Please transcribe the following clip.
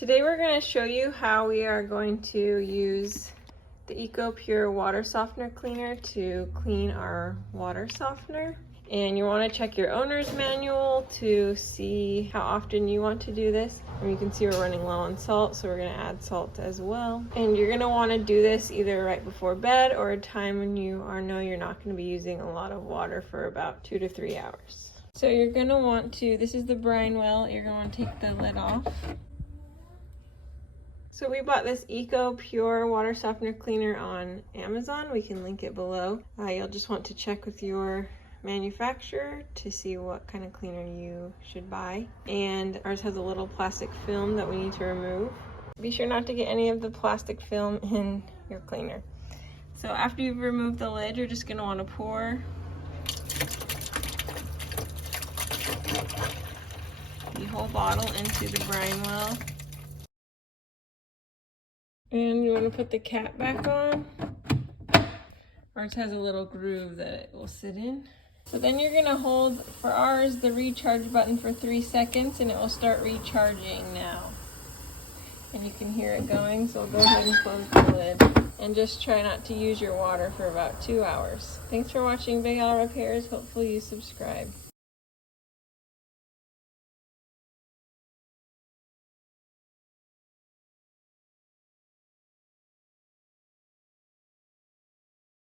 Today we're going to show you how we are going to use the Eco Pure water softener cleaner to clean our water softener. And you want to check your owner's manual to see how often you want to do this. And you can see we're running low on salt, so we're going to add salt as well. And you're going to want to do this either right before bed or a time when you know you're not going to be using a lot of water for about 2 to 3 hours. So you're going to want to, this is the brine well, you're going to want to take the lid off. So we bought this Eco Pure water softener cleaner on Amazon. We can link it below. You'll just want to check with your manufacturer to see what kind of cleaner you should buy. And ours has a little plastic film that we need to remove. Be sure not to get any of the plastic film in your cleaner. So after you've removed the lid, you're just going to want to pour the whole bottle into the brine well. And you want to put the cap back on. Ours has a little groove that it will sit in. So then you're going to hold, for ours, the recharge button for 3 seconds and it will start recharging now. And you can hear it going, so we'll go ahead and close the lid. And just try not to use your water for about 2 hours. Thanks for watching Big Al Repairs. Hopefully you subscribe.